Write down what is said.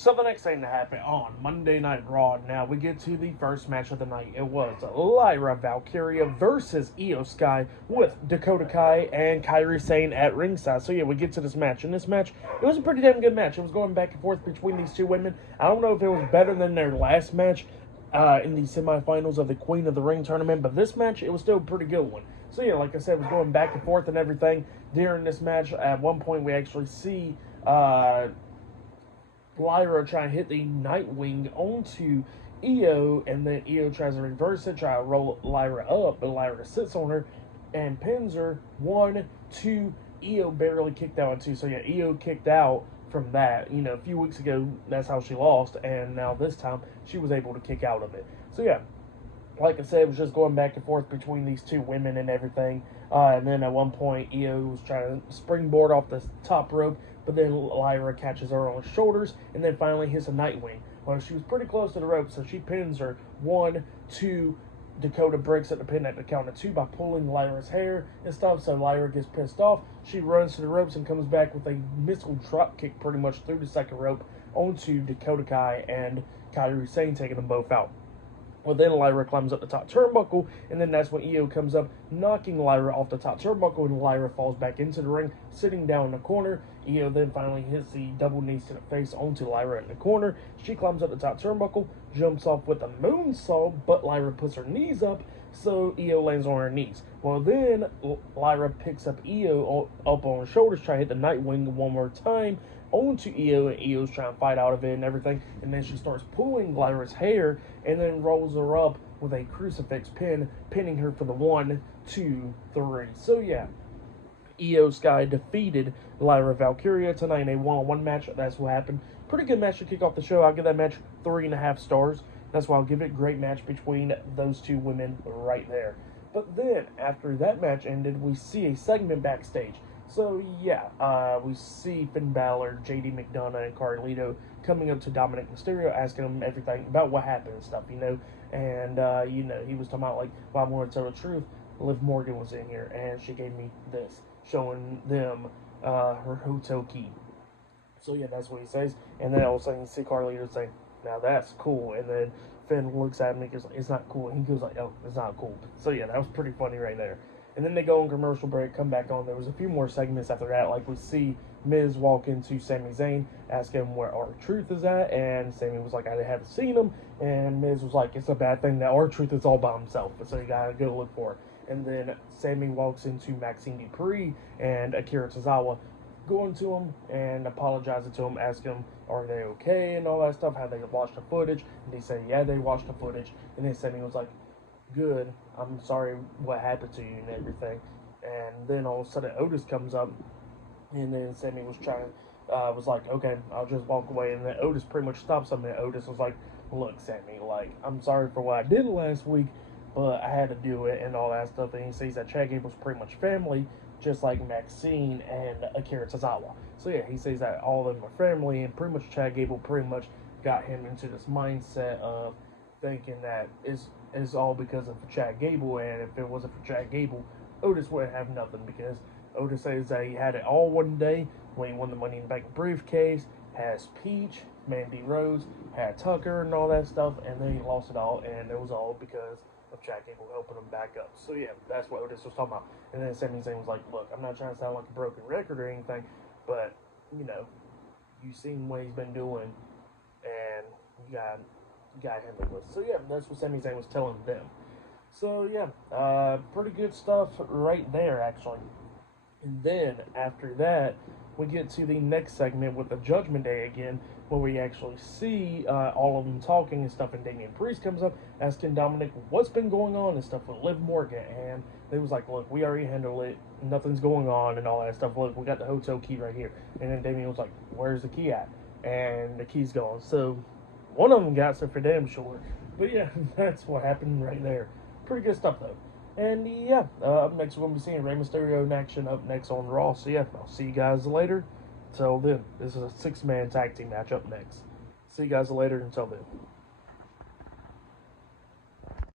So the next thing to happen on Monday Night Raw, now we get to the first match of the night. It was Lyra Valkyria versus Io Sky with Dakota Kai and Kairi Sane at ringside. So yeah, we get to this match. In this match, it was a pretty damn good match. It was going back and forth between these two women. I don't know if it was better than their last match in the semifinals of the Queen of the Ring tournament, but this match, it was still a pretty good one. So yeah, like I said, it was going back and forth and everything. During this match, at one point we actually see Lyra try and hit the Nightwing onto Io, and then Io tries to reverse it, try to roll Lyra up, but Lyra sits on her and pins her. 1, 2, Io barely kicked out on 2. So yeah, Io kicked out from that. You know, a few weeks ago, that's how she lost, and now this time she was able to kick out of it. So yeah, like I said, it was just going back and forth between these two women and everything. And then at one point, Io was trying to springboard off the top rope, but then Lyra catches her on her shoulders and then finally hits a Nightwing. Well, she was pretty close to the rope, so she pins her. 1, 2, Dakota breaks up the pin at the count of 2 by pulling Lyra's hair and stuff, so Lyra gets pissed off. She runs to the ropes and comes back with a missile drop kick pretty much through the second rope onto Dakota Kai and Kairi Sane, taking them both out. Well, then Lyra climbs up the top turnbuckle, and then that's when Io comes up, knocking Lyra off the top turnbuckle, and Lyra falls back into the ring, sitting down in the corner. Io then finally hits the double knees to the face onto Lyra in the corner. She climbs up the top turnbuckle, jumps off with a moonsault, but Lyra puts her knees up, so Io lands on her knees. Well, then Lyra picks up Io up on her shoulders, try to hit the Nightwing one more time onto Io, and Io's trying to fight out of it and everything, and then she starts pulling Lyra's hair and then rolls her up with a crucifix pin, pinning her for the 1, 2, 3. So yeah, Io Sky defeated Lyra Valkyria tonight in a one-on-one match. That's what happened. Pretty good match to kick off the show. I'll give that match 3.5 stars. That's why I'll give it. Great match between those two women right there. But then after that match ended, we see a segment backstage. So yeah, we see Finn Balor, JD McDonough, and Carlito coming up to Dominic Mysterio, asking him everything about what happened and stuff, you know. And you know, he was talking about, like, if I want to tell the truth, Liv Morgan was in here and she gave me this, showing them her hotel key. So yeah, that's what he says. And then all of a sudden you see Carlito saying, "Now that's cool." And then Finn looks at him and goes, "It's not cool." And he goes like, "Oh, it's not cool." So yeah, that was pretty funny right there. And then they go on commercial break, come back on. There was a few more segments after that. Like, we see Miz walk into Sami Zayn, ask him where R-Truth is at, and Sami was like, "I haven't seen him." And Miz was like, "It's a bad thing that R-Truth is all by himself, so you gotta go look for it." And then Sami walks into Maxine Dupree and Akira Tozawa, going to him and apologizing to him, asking him, are they okay, and all that stuff, how they watched the footage. And they say, yeah, they watched the footage. And then Sami was like, "Good, I'm sorry what happened to you and everything." And then all of a sudden Otis comes up, and then Sami was was like, "Okay, I'll just walk away." And then Otis pretty much stops him, and Otis was like, "Look, Sami, like, I'm sorry for what I did last week, but I had to do it," and all that stuff. And he says that Chad Gable's pretty much family, just like Maxine and Akira Tozawa. So yeah, he says that all of them are family, and pretty much Chad Gable pretty much got him into this mindset of thinking that it's all because of Chad Gable, and if it wasn't for Chad Gable, Otis wouldn't have nothing, because Otis says that he had it all one day when he won the Money in the Bank briefcase, has Peach, Mandy Rose, had Tucker and all that stuff, and then he lost it all, and it was all because of Chad Gable helping him back up. So yeah, that's what Otis was talking about. And then Sami Zayn was like, "Look, I'm not trying to sound like a broken record or anything, but, you know, you've seen what he's been doing, and you got him with." So yeah, that's what Sami Zayn was telling them. So yeah, pretty good stuff right there, actually. And then after that, we get to the next segment with the Judgment Day again, where we actually see all of them talking and stuff, and Damian Priest comes up asking Dominic what's been going on and stuff with Liv Morgan, and they was like, "Look, we already handled it, nothing's going on," and all that stuff. "Look, we got the hotel key right here." And then Damian was like, "Where's the key at?" And the key's gone. So one of them got it for damn sure. But yeah, that's what happened right there. Pretty good stuff though. And yeah, up next we're going to be seeing Rey Mysterio in action up next on Raw. So yeah, I'll see you guys later. Till then, this is a 6-man tag team match up next. See you guys later. Until then.